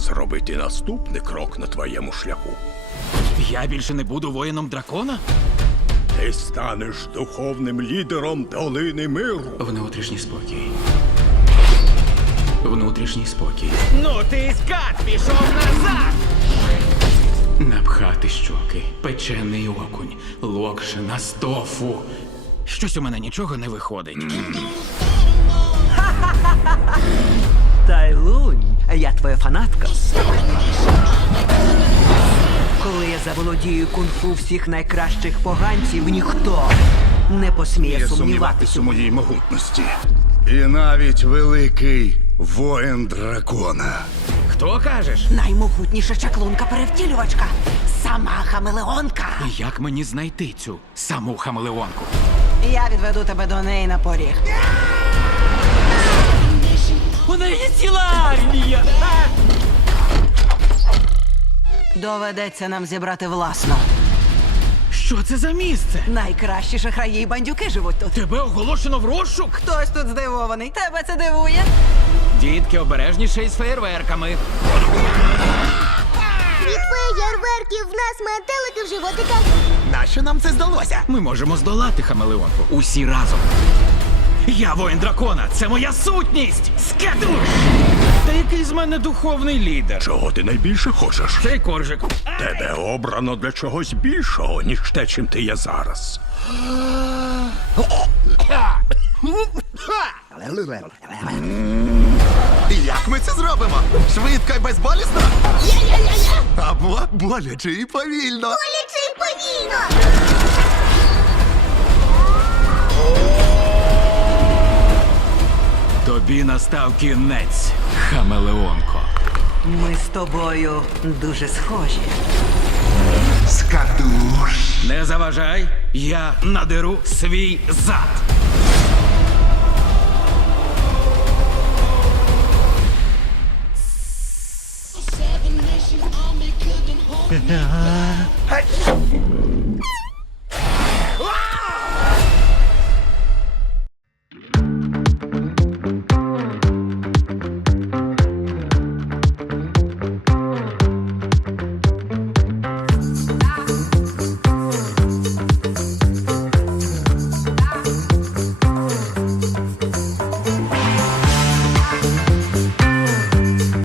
зробити наступний крок на твоєму шляху. Я більше не буду воїном дракона? Ти станеш духовним лідером долини миру. Внутрішній спокій. Внутрішній спокій. Ну ти скат пішов назад! Напхати щоки, печений окунь, локшина з тофу. Щось у мене нічого не виходить. Тайлунь, я твоя фанатка. Коли я заволодію кунг-фу всіх найкращих поганців, ніхто не посміє сумніватись у моїй могутності. І навіть великий воїн дракона. Хто кажеш? Наймогутніша чаклунка перевтілювачка. Сама хамелеонка. І Як мені знайти цю саму хамелеонку? Я відведу тебе до неї на поріг. Армія! Доведеться нам зібрати власну. Що це за місце? Найкращі шахраї і бандюки живуть тут. Тебе оголошено в розшук? Хтось тут здивований. Тебе це дивує? Дітки, обережніше із феєрверками. Від феєрверків в нас метелики в животиках. Нащо нам це здалося? Ми можемо здолати хамелеонку. Усі разом. Я воїн дракона, це моя сутність! Скадуш! Та який з мене духовний лідер? Чого ти найбільше хочеш? Цей коржик. Тебе обрано для чогось більшого, ніж те, чим ти є зараз. Як ми це зробимо? Швидко і безболісно? Я-я-я-я! Або боляче і повільно. Боляче й повільно! Тобі настав кінець, хамелеонко. Ми з тобою дуже схожі. Скадуш. Не заважай, я надеру свій зад. Seven nation army couldn't hold me.